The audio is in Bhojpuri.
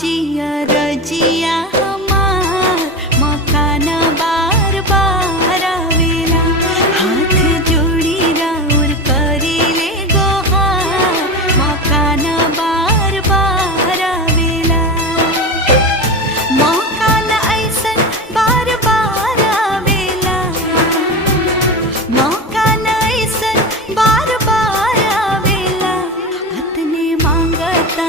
जिया रजिया हमार मकान बार बार आवेला हाथ जोड़ी राउर करीले गोहार मकान बार बार आवेला मकान ऐसन बार बार आवेला मकान ऐसन बार बार आवेला अतने मांगता